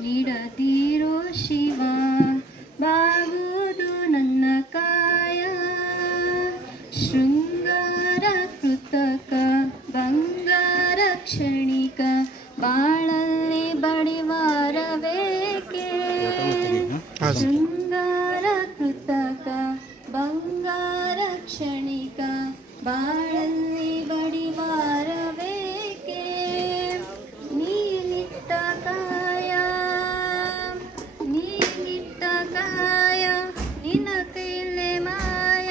ನೀಡದಿರೋ ಶಿವ ಬಾಗುವುದು ನನ್ನ ಕಾಯ. ಶೃಂಗಾರ ಕೃತಕ ಬಂಗಾರ ಕ್ಷಣಿಕ ಬಾಳಲ್ಲಿ ಬಡಿವಾರವೇಕೆ. ಶೃಂಗಾರ ಕೃತಕ ಬಂಗಾರ ಕ್ಷಣಿಕ ಬಾಳಲ್ಲಿ ಬಡಿವಾರವೇಕೆ. ನೀನಿಟ್ಟ ಕಾಯ ನೀನಿಟ್ಟ ಕಾಯ ನಿನ್ನ ಕೈಲೆ ಮಾಯ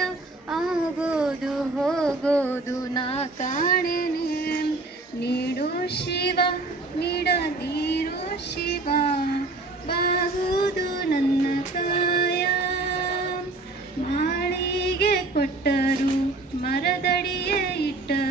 ಆಗೋದು ಹೋಗೋದು ನಾ ಕಾಣೆನೆ. ನೀಡು ಶಿವ ನೀಡದಿರು ಶಿವ ಬಾಗುವುದು ನನ್ನ ಕಾಯ. ಮಾಳಿಗೆ ಕೊಟ್ಟರು ಮರದಡಿಯೇ ಇಟ್ಟರು